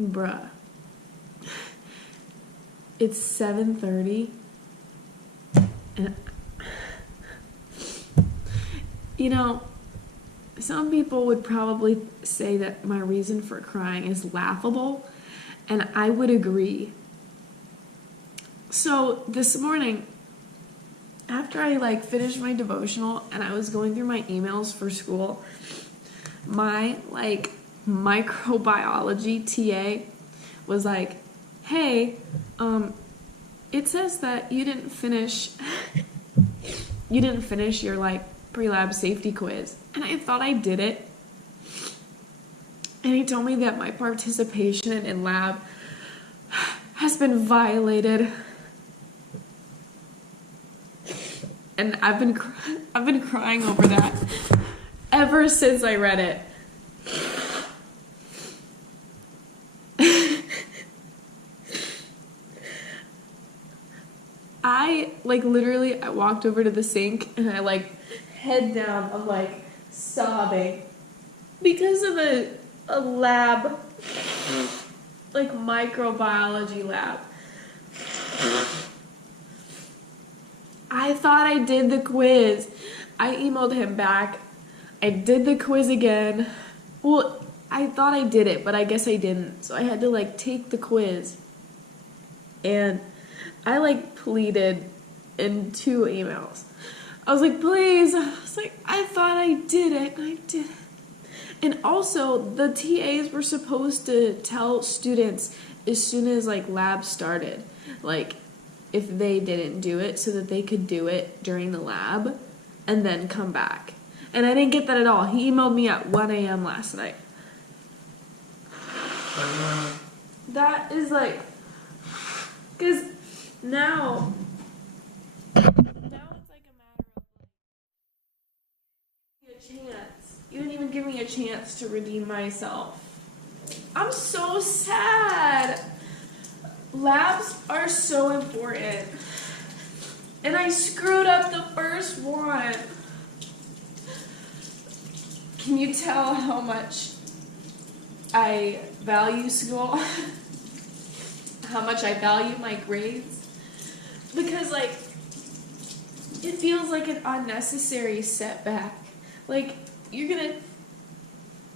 Bruh. It's 7:30. And, you know, some people would probably say that my reason for crying is laughable, and I would agree. So this morning, after I finished my devotional and I was going through my emails for school, my microbiology TA was like, "Hey, it says that you didn't finish your pre-lab safety quiz." And I thought I did it. And he told me that my participation in lab has been violated. And I've been crying over that ever since I read it. I literally I walked over to the sink and I head down, I'm sobbing because of a lab, microbiology lab. I thought I did the quiz. I emailed him back. I did the quiz again. Well, I thought I did it, but I guess I didn't. So I had to take the quiz. And I pleaded in 2 emails. I was like, please. I was like, I thought I did it. I did it. And also, the TAs were supposed to tell students as soon as lab started, if they didn't do it, so that they could do it during the lab and then come back. And I didn't get that at all. He emailed me at 1 a.m. last night. That is because now it's a matter of a chance. You didn't even give me a chance to redeem myself. I'm so sad. Labs are so important. And I screwed up the first one. Can you tell how much I value school? How much I value my grades? Because it feels like an unnecessary setback. You're gonna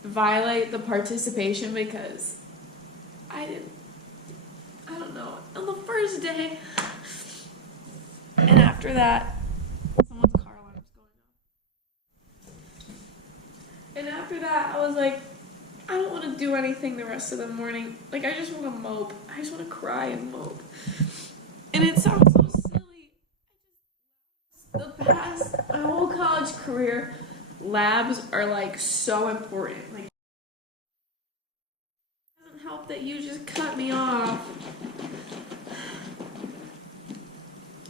violate the participation because I don't know, on the first day. And after that, someone's car alarm's going off. And after that, I was like, I don't want to do anything the rest of the morning. I just want to mope. I just want to cry and mope. And it sounds so silly. My whole college career, labs are so important. It doesn't help that you just cut me off.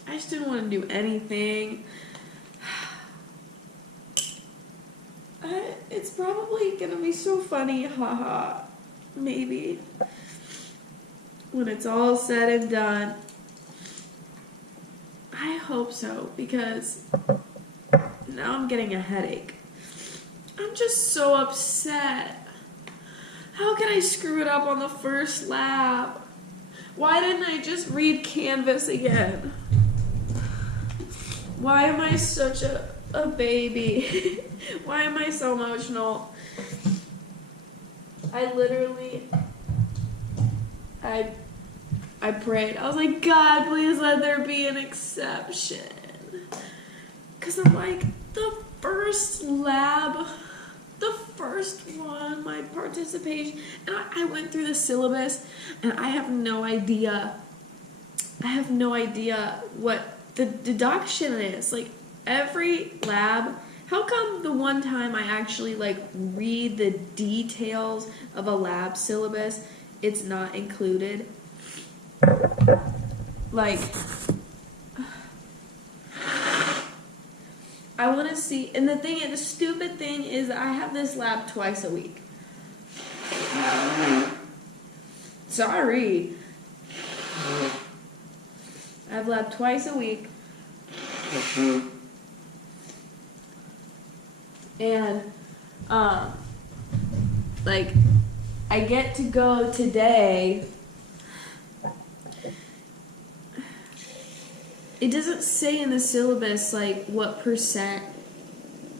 I just didn't want to do anything. It's probably gonna be so funny, haha, maybe, when it's all said and done. I hope so, because now I'm getting a headache. I'm just so upset. How can I screw it up on the first lab? Why didn't I just read Canvas again? Why am I such a baby? Why am I so emotional? I literally, I prayed. I was like, God, please let there be an exception. Because I'm the first lab, the first one, my participation, and I went through the syllabus, and I have no idea what the deduction is. Every lab, how come the one time I actually read the details of a lab syllabus, it's not included? I want to see, and the stupid thing is I have this lab twice a week. Sorry. I have lab twice a week. And I get to go today. It doesn't say in the syllabus, like, what percent,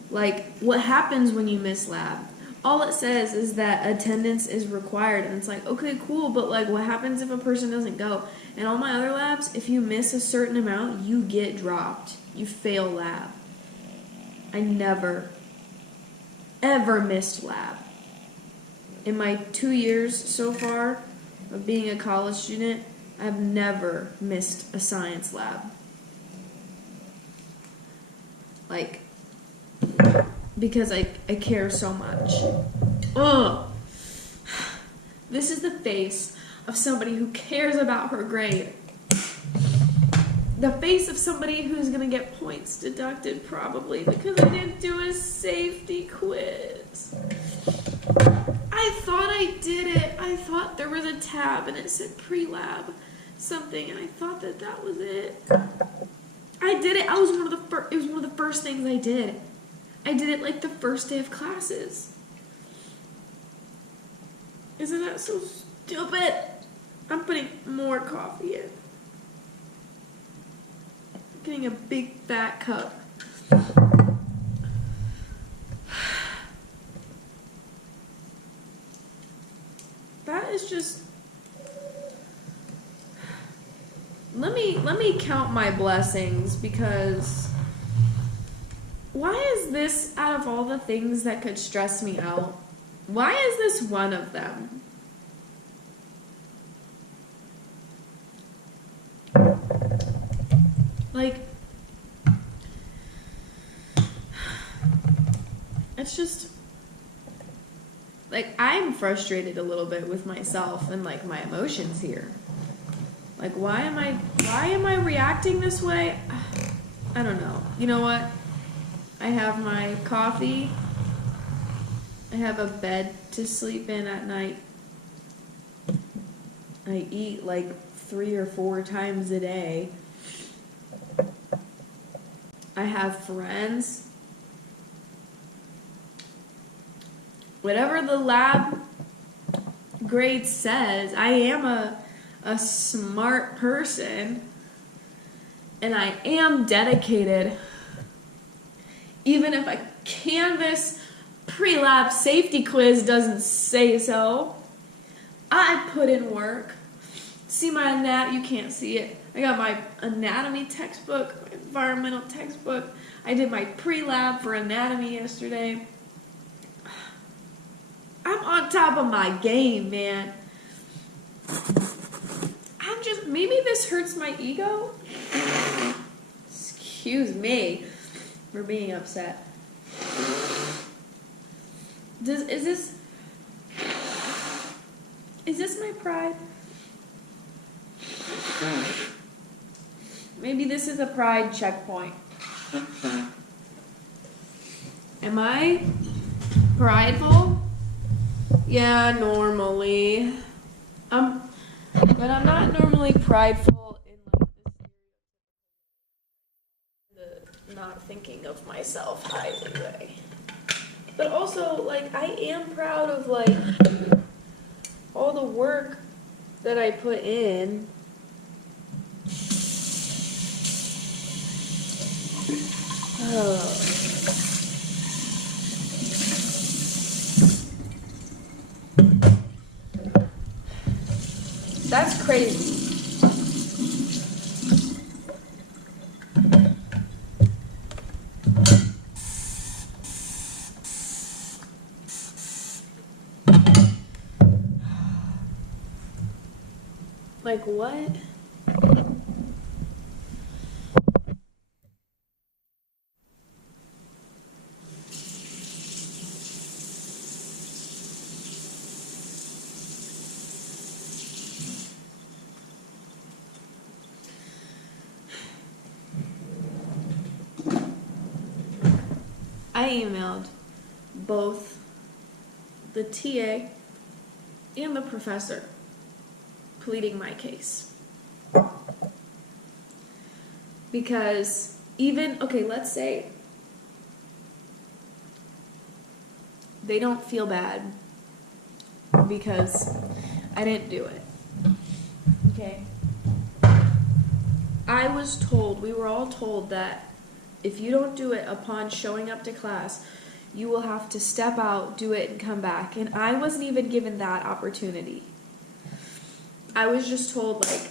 like, what happens when you miss lab. All it says is that attendance is required, and it's like, okay, cool, but, like, what happens if a person doesn't go? And all my other labs, if you miss a certain amount, you get dropped. You fail lab. I never, ever missed lab. In my 2 years so far of being a college student, I've never missed a science lab. Like, because I care so much. Ugh. This is the face of somebody who cares about her grade. The face of somebody who's gonna get points deducted probably because I didn't do a safety quiz. I thought I did it. I thought there was a tab and it said pre-lab something, and I thought that was it. I did it. It was one of the first things I did. I did it like the first day of classes. Isn't that so stupid? I'm putting more coffee in. I'm getting a big fat cup. That is just... Let me count my blessings, because why is this, out of all the things that could stress me out, why is this one of them? Like, it's just, like, I'm frustrated a little bit with myself and, like, my emotions here. Like, why am I reacting this way? I don't know. You know what? I have my coffee. I have a bed to sleep in at night. I eat like 3 or 4 times a day. I have friends. Whatever the lab grade says, I am a smart person, and I am dedicated. Even if a Canvas pre-lab safety quiz doesn't say so, I put in work. See my you can't see it. I got my anatomy textbook, my environmental textbook. I did my pre-lab for anatomy yesterday. I'm on top of my game, man. Maybe this hurts my ego? Excuse me for being upset. Is this my pride? Maybe this is a pride checkpoint. Am I prideful? Yeah, normally. But I'm not normally prideful in like the not thinking of myself highly way. But also, like, I am proud of like all the work that I put in. Oh. That's crazy. Like what? I emailed both the TA and the professor pleading my case. Because okay, let's say they don't feel bad because I didn't do it. Okay? We were all told that if you don't do it upon showing up to class, you will have to step out, do it, and come back. And I wasn't even given that opportunity. I was just told, like,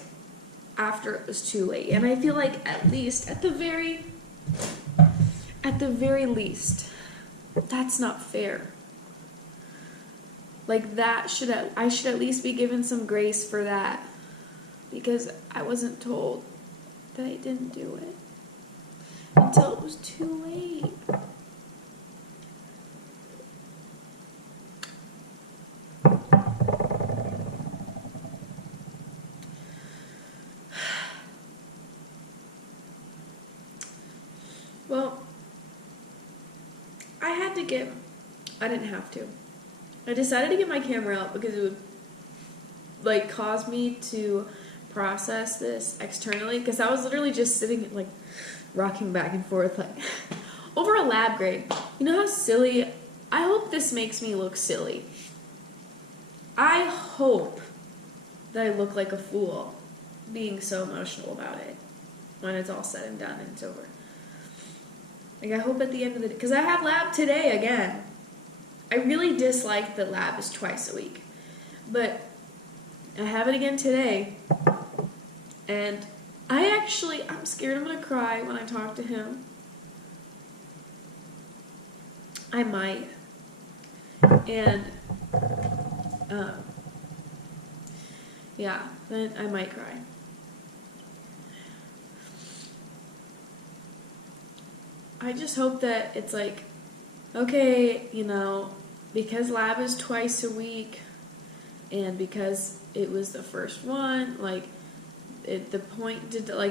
after it was too late. And I feel like at the very least, that's not fair. Like, I should at least be given some grace for that. Because I wasn't told that I didn't do it until it was too late. Well, I didn't have to. I decided to get my camera out because it would, like, cause me to process this externally, because I was literally just sitting, like, rocking back and forth, like, over a lab grade. You know how silly, I hope this makes me look silly. I hope that I look like a fool being so emotional about it when it's all said and done and it's over. Like, I hope at the end of the day, because I have lab today again. I really dislike that lab is twice a week, but I have it again today, and I'm scared I'm going to cry when I talk to him. I might, and, yeah, then I might cry. I just hope that it's like, okay, you know, because lab is twice a week, and because it was the first one, like,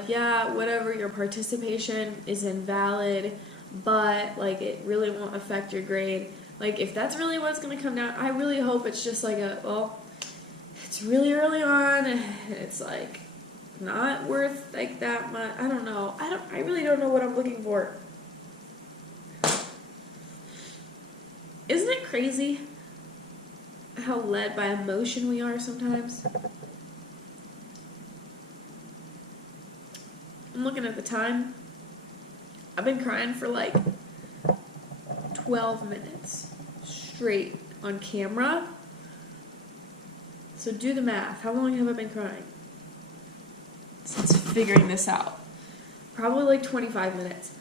yeah, whatever, your participation is invalid, but, like, it really won't affect your grade. Like, if that's really what it's going to come down, I really hope it's just like it's really early on, and it's, like, not worth, like, that much. I don't know. I really don't know what I'm looking for. Isn't it crazy how led by emotion we are sometimes? I'm looking at the time. I've been crying for like 12 minutes straight on camera. So do the math. How long have I been crying since figuring this out? Probably like 25 minutes.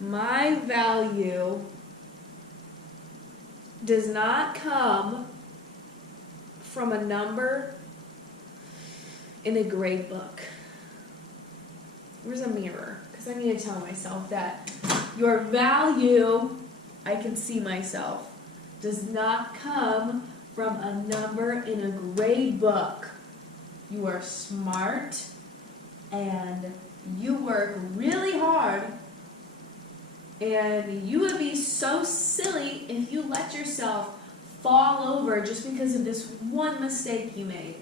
My value does not come from a number in a grade book. Where's a mirror? Because I need to tell myself that your value, I can see myself, does not come from a number in a grade book. You are smart and you work really hard. And you would be so silly if you let yourself fall over just because of this one mistake you made.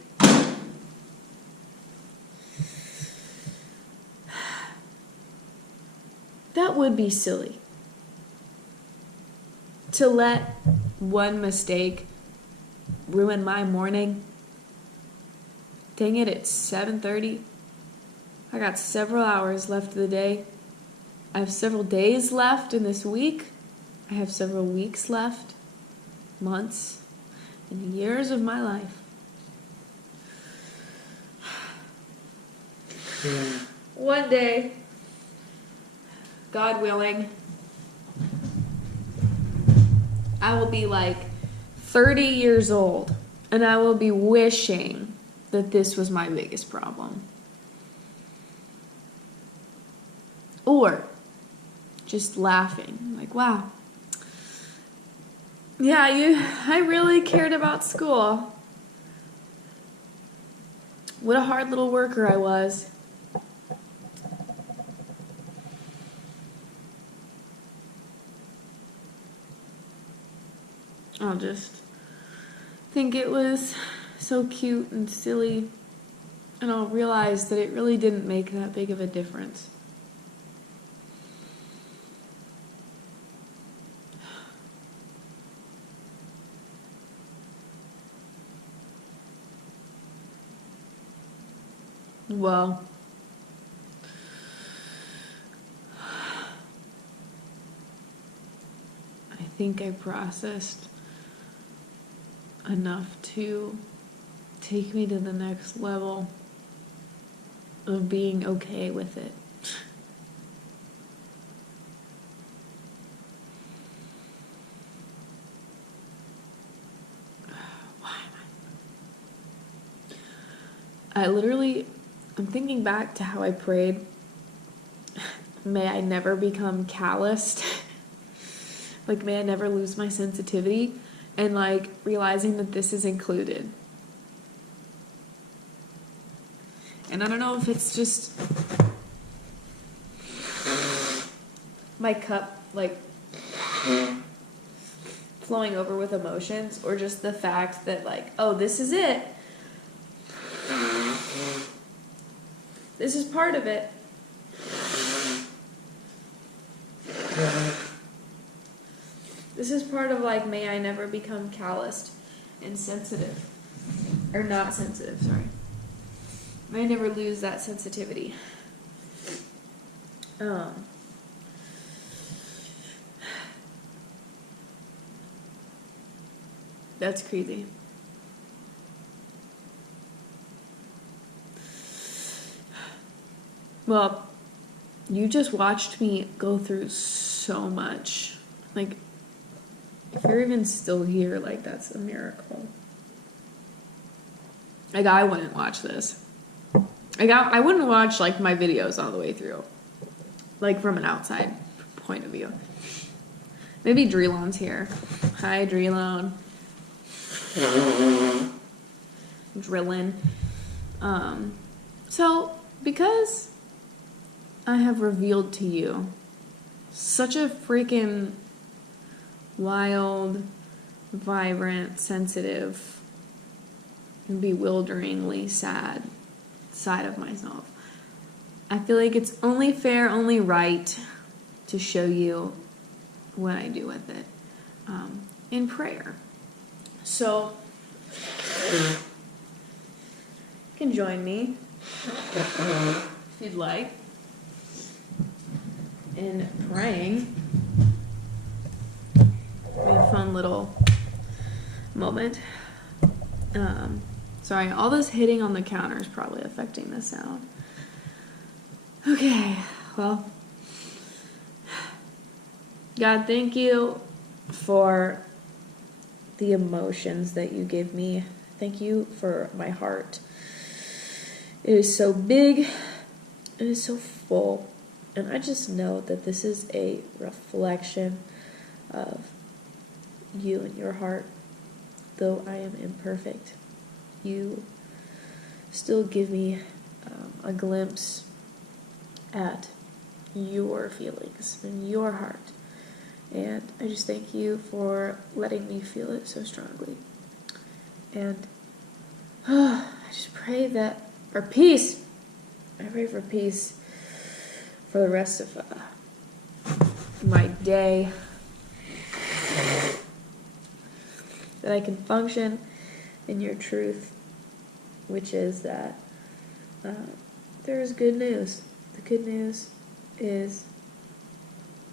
That would be silly. To let one mistake ruin my morning. Dang it, it's 7:30. I got several hours left of the day. I have several days left in this week. I have several weeks left, months, and years of my life. One day, God willing, I will be like 30 years old, and I will be wishing that this was my biggest problem. Or just laughing, like, wow. Yeah, I really cared about school. What a hard little worker I was. I'll just think it was so cute and silly. And I'll realize that it really didn't make that big of a difference. Well, I think I processed enough to take me to the next level of being okay with it. I'm thinking back to how I prayed, may I never become calloused, like may I never lose my sensitivity, and like realizing that this is included. And I don't know if it's just my cup like flowing over with emotions, or just the fact that like, oh, this is it. This is part of it. This is part of like, may I never become calloused and sensitive. Or not sensitive, sorry. May I never lose that sensitivity. That's crazy. Well, you just watched me go through so much. Like, if you're even still here, like, that's a miracle. Like, I wouldn't watch this. Like, I wouldn't watch, like, my videos all the way through. Like, from an outside point of view. Maybe Drelon's here. Hi, Drelon. Drillin'. So, because I have revealed to you such a freaking wild, vibrant, sensitive, and bewilderingly sad side of myself, I feel like it's only fair, only right to show you what I do with it in prayer. So, you can join me if you'd like in praying. A fun little moment. Sorry, all this hitting on the counter is probably affecting the sound. Okay, well, God, thank you for the emotions that you give me. Thank you for my heart. It is so big. It is so full. And I just know that this is a reflection of you and your heart. Though I am imperfect, you still give me a glimpse at your feelings and your heart. And I just thank you for letting me feel it so strongly. And I just pray that for peace. I pray for peace for the rest of my day. That I can function in your truth, which is that there is good news. The good news is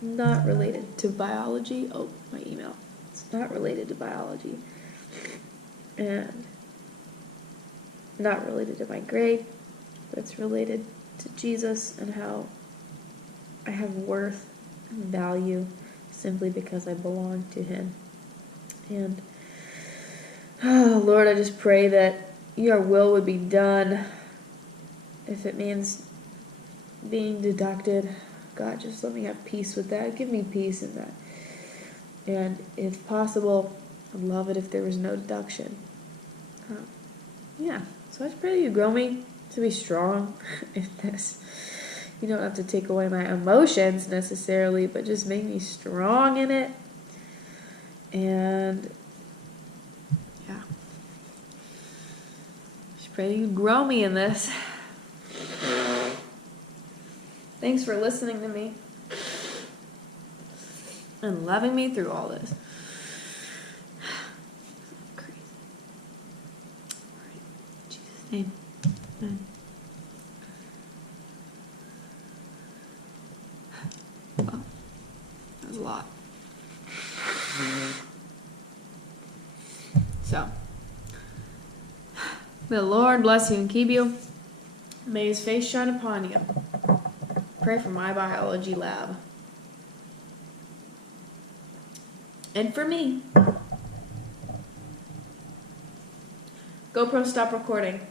not related to biology. Oh, my email. It's not related to biology. And not related to my grade, but it's related to Jesus and how I have worth and value simply because I belong to Him. And oh, Lord, I just pray that your will would be done. If it means being deducted, God, just let me have peace with that. Give me peace in that. And if possible, I'd love it if there was no deduction. Yeah, so I just pray that you grow me to be strong in this. You don't have to take away my emotions necessarily, but just make me strong in it. And Pray you grow me in this. Thanks for listening to me and loving me through all this. Crazy. All right. In Jesus' name. Amen. Wow. That was a lot. So, may the Lord bless you and keep you. May his face shine upon you. Pray for my biology lab. And for me. GoPro, stop recording.